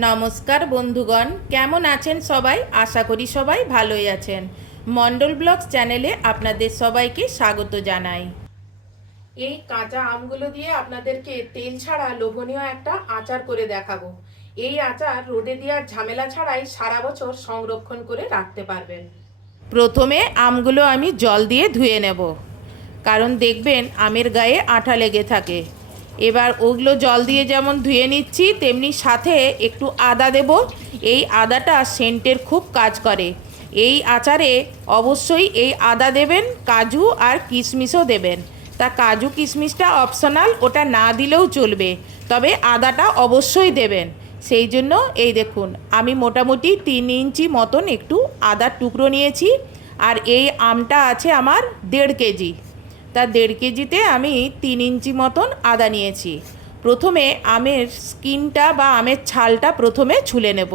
নমস্কার বন্ধুগণ, কেমন আছেন সবাই? আশা করি সবাই ভালোই আছেন। মন্ডল ব্লগস চ্যানেলে আপনাদের সবাইকে স্বাগত জানাই। এই কাঁচা আমগুলো দিয়ে আপনাদেরকে তেল ছাড়া লোভনীয় একটা আচার করে দেখাবো। এই আচার রোদে দেওয়ার ঝামেলা ছাড়াই সারা বছর সংরক্ষণ করে রাখতে পারবেন। প্রথমে আমগুলো আমি জল দিয়ে ধুয়ে নেব, কারণ দেখবেন আমের গায়ে আঠা লেগে থাকে। এবার ওগুলো জল দিয়ে যেমন ধুয়ে নিচ্ছি, তেমনি সাথে একটু আদা দেব। এই আদাটা সেন্টের খুব কাজ করে। এই আচারে অবশ্যই এই আদা দেবেন, কাজু আর কিশমিশও দেবেন। তা কাজু কিশমিশটা অপশনাল, ওটা না দিলেও চলবে, তবে আদাটা অবশ্যই দেবেন। সেই জন্য এই দেখুন, আমি মোটামুটি 3 ইঞ্চি মতন একটু আদার টুকরো নিয়েছি। আর এই আমটা আছে আমার 1.5 কেজি। তা 1.5 কেজিতে আমি 3 ইঞ্চি মতন আদা নিয়েছি। প্রথমে আমের স্কিনটা বা আমের ছালটা প্রথমে ছুলে নেব।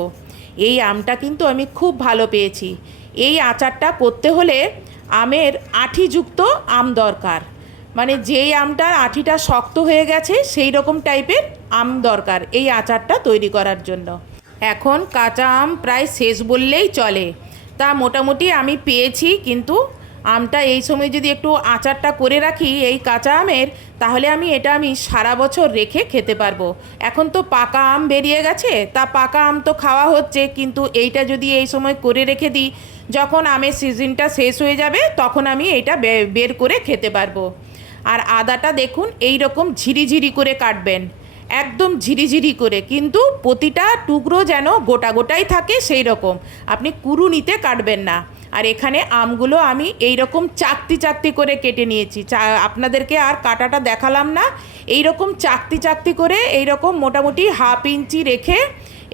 এই আমটা কিন্তু আমি খুব ভালো পেয়েছি। এই আচারটা করতে হলে আমের আঁঠিযুক্ত আম দরকার, মানে যেই আমটার আঁঠিটা শক্ত হয়ে গেছে সেই রকম টাইপের আম দরকার এই আচারটা তৈরি করার জন্য। এখন কাঁচা আম প্রায় শেষ বললেই চলে। তা মোটামুটি আমি পেয়েছি, কিন্তু আমটা এই সময় যদি একটু আচারটা করে রাখি এই কাঁচা আমের, তাহলে আমি সারা বছর রেখে খেতে পারবো। এখন তো পাকা আম বেরিয়ে গেছে, তা পাকা আম তো খাওয়া হচ্ছে, কিন্তু এইটা যদি এই সময় করে রেখে দিই, যখন আমের সিজনটা শেষ হয়ে যাবে তখন আমি এটা বের করে খেতে পারবো। আর আদাটা দেখুন এই রকম ঝিরিঝিরি করে কাটবেন, একদম ঝিরিঝিরি করে, কিন্তু প্রতিটা টুকরো যেন গোটা গোটাই থাকে সেই রকম। আপনি কুরুনিতে কাটবেন না। আর এখানে আমগুলো আমি এই রকম চাকতি চাকতি করে কেটে নিয়েছি। আপনাদেরকে আর কাটাটা দেখালাম না। এই রকম চাকতি চাকতি করে এই রকম মোটামুটি 1/2 ইঞ্চি রেখে,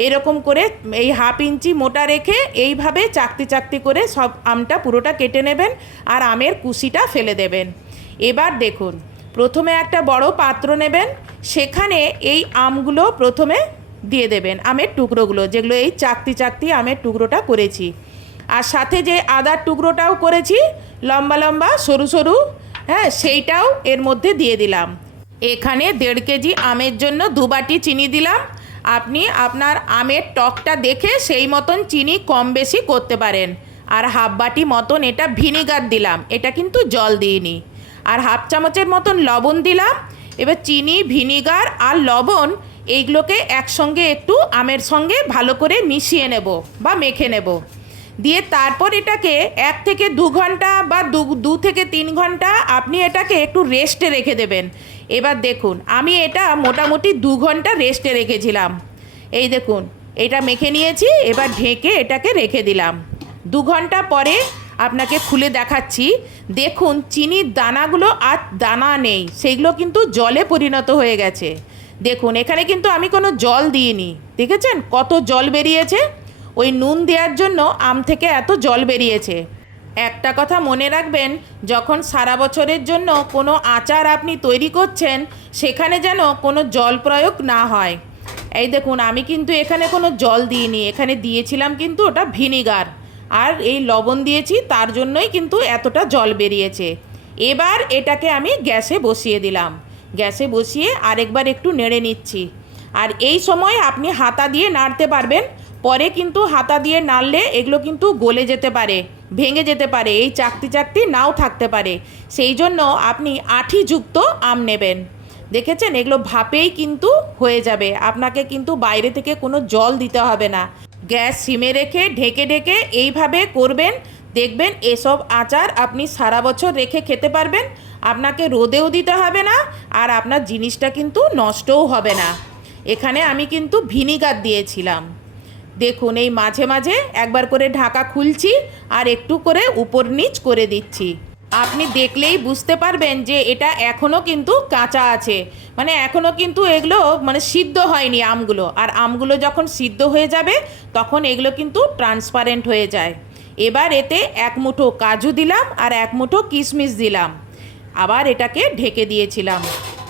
এরকম করে এই 1/2 ইঞ্চি মোটা রেখে এইভাবে চাকতি চাকতি করে সব আমটা পুরোটা কেটে নেবেন আর আমের কুশিটা ফেলে দেবেন। এবার দেখুন, প্রথমে একটা বড় পাত্র নেবেন, সেখানে এই আমগুলো প্রথমে দিয়ে দেবেন, আমের টুকরোগুলো যেগুলো এই চাকতি চাকতি আমের টুকরোটা করেছি। আর সাথে যে আদার টুকরোটাও করেছি লম্বা লম্বা সরু সরু, হ্যাঁ, সেইটাও এর মধ্যে দিয়ে দিলাম। এখানে 1.5 কেজি আমের জন্য 2 বাটি চিনি দিলাম। আপনি আপনার আমের টকটা দেখে সেই মতন চিনি কম বেশি করতে পারেন। আর 1/2 বাটি মতন এটা ভিনিগার দিলাম, এটা কিন্তু জল দিইনি। আর 1/2 চামচের মতন লবণ দিলাম। এবার চিনি, ভিনিগার আর লবণ এইগুলোকে একসঙ্গে একটু আমের সঙ্গে ভালো করে মিশিয়ে নেব বা মেখে নেব। দিয়ে তারপর এটাকে 1 থেকে 2 ঘন্টা বা 2 থেকে 3 ঘন্টা আপনি এটাকে একটু রেস্টে রেখে দেবেন। এবার দেখুন, আমি এটা মোটামুটি 2 ঘন্টা রেস্টে রেখেছিলাম। এই দেখুন, এটা মেখে নিয়েছি। এবার ঢেকে এটাকে রেখে দিলাম। 2 ঘন্টা পরে আপনাকে খুলে দেখাচ্ছি। দেখুন, চিনির দানাগুলো আর দানা নেই, সেইগুলো কিন্তু জলে পরিণত হয়ে গেছে। দেখুন, এখানে কিন্তু আমি কোনো জল দিইনি। দেখেছেন কত জল বেরিয়েছে? ওই নুন দেওয়ার জন্য আম থেকে এত জল বেরিয়েছে। একটা কথা মনে রাখবেন, যখন সারা বছরের জন্য কোনো আচার আপনি তৈরি করছেন, সেখানে যেন কোনো জল প্রয়োগ না হয়। এই দেখুন, আমি কিন্তু এখানে কোনো জল দিইনি, এখানে দিয়েছিলাম কিন্তু ওটা ভিনিগার আর এই লবণ দিয়েছি, তার জন্যই কিন্তু এতটা জল বেরিয়েছে। এবার এটাকে আমি গ্যাসে বসিয়ে দিলাম। গ্যাসে বসিয়ে আরেকবার একটু নেড়ে নিচ্ছি। আর এই সময় আপনি হাতা দিয়ে নাড়তে পারবেন। পরে কিন্তু হাতা দিয়ে নাড়লে এগুলো কিন্তু গলে যেতে পারে, ভেঙে যেতে পারে, এই চাকতি চাকতি নাও থাকতে পারে। সেই জন্য আপনি আঁঠিযুক্ত আম নেবেন। দেখেছেন, এগুলো ভাপেই কিন্তু হয়ে যাবে, আপনাকে কিন্তু বাইরে থেকে কোনো জল দিতে হবে না। গ্যাস সিমে রেখে ঢেকে ঢেকে এইভাবে করবেন, দেখবেন এসব আচার আপনি সারা বছর রেখে খেতে পারবেন। আপনাকে রোদেও দিতে হবে না, আর আপনার জিনিসটা কিন্তু নষ্টও হবে না। এখানে আমি কিন্তু ভিনিগার দিয়েছিলাম। দেখুন, এই মাঝে মাঝে একবার করে ঢাকা খুলছি আর একটু করে উপর নিচ করে দিচ্ছি। আপনি দেখলেই বুঝতে পারবেন যে এটা এখনও কিন্তু কাঁচা আছে, মানে এখনও কিন্তু এগুলো মানে সিদ্ধ হয়নি আমগুলো। আর আমগুলো যখন সিদ্ধ হয়ে যাবে তখন এগুলো কিন্তু ট্রান্সপারেন্ট হয়ে যায়। এবার এতে 1 মুঠো কাজু দিলাম আর 1 মুঠো কিশমিশ দিলাম। আবার এটাকে ঢেকে দিয়েছিলাম,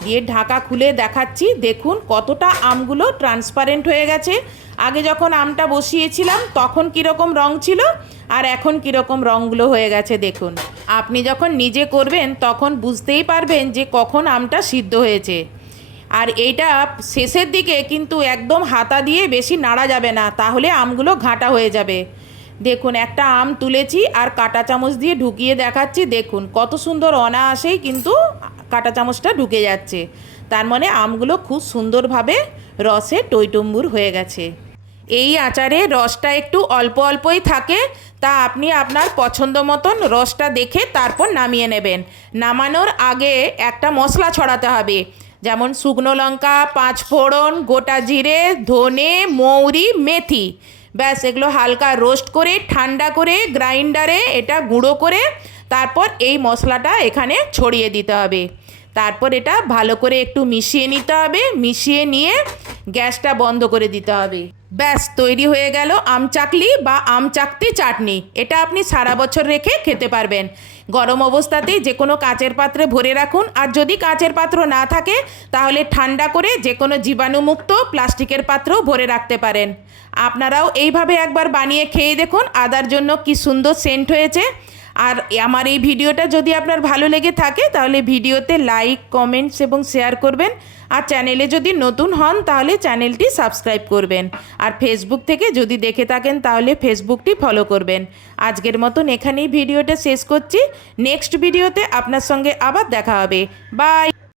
দিয়ে ঢাকা খুলে দেখাচ্ছি। দেখুন কতটা আমগুলো ট্রান্সপারেন্ট হয়ে গেছে। আগে যখন আমটা বসিয়েছিলাম তখন কীরকম রং ছিল আর এখন কীরকম রঙগুলো হয়ে গেছে দেখুন। আপনি যখন নিজে করবেন তখন বুঝতেই পারবেন যে কখন আমটা সিদ্ধ হয়েছে। আর এইটা শেষের দিকে কিন্তু একদম হাতা দিয়ে বেশি নাড়া যাবে না, তাহলে আমগুলো ঘাঁটা হয়ে যাবে। দেখুন একটা আম তুলেছি আর কাঁটা চামচ দিয়ে ঢুকিয়ে দেখাচ্ছি, দেখুন কত সুন্দর অনায়াসেই কিন্তু কাঁটা চামচটা ঢুকে যাচ্ছে। তার মানে আমগুলো খুব সুন্দরভাবে রসে টইটুম্বুর হয়ে গেছে। এই আচারে রসটা একটু অল্প অল্পই থাকে, তা আপনি আপনার পছন্দ মতন রসটা দেখে তারপর নামিয়ে নেবেন। নামানোর আগে একটা মশলা ছড়াতে হবে, যেমন শুকনো লঙ্কা, পাঁচ ফোড়ন, গোটা জিরে, ধনে, মৌরি, মেথি। ব্যাস এগুলো হালকা রোস্ট করে ঠান্ডা করে গ্রাইন্ডারে এটা গুঁড়ো করে তারপর এই মশলাটা এখানে ছড়িয়ে দিতে হবে। তারপর এটা ভালো করে একটু মিশিয়ে নিতে হবে, মিশিয়ে নিয়ে গ্যাসটা বন্ধ করে দিতে হবে। ব্যাস তৈরি হয়ে গেল আম চাকলি বা আম চাকতি চাটনি। এটা আপনি সারা বছর রেখে খেতে পারবেন। গরম অবস্থাতেই যে কোনো কাচের পাত্রে ভরে রাখুন, আর যদি কাচের পাত্র না থাকে তাহলে ঠান্ডা করে যে কোনো জীবাণুমুক্ত প্লাস্টিকের পাত্রেও ভরে রাখতে পারেন। আপনারাও এইভাবে একবার বানিয়ে খেয়ে দেখুন, আদার জন্য কি সুন্দর সেন্ট হয়েছে। আর আমার এই ভিডিওটা যদি আপনার ভালো লেগে থাকে তাহলে ভিডিওতে লাইক, কমেন্টস এবং শেয়ার করবেন। আর চ্যানেলে যদি নতুন হন তাহলে চ্যানেলটি সাবস্ক্রাইব করবেন। আর ফেসবুক থেকে যদি দেখে থাকেন তাহলে ফেসবুকটি ফলো করবেন। আজকের মতন এখানেই ভিডিওটা শেষ করছি। নেক্সট ভিডিওতে আপনার সঙ্গে আবার দেখা হবে। বাই।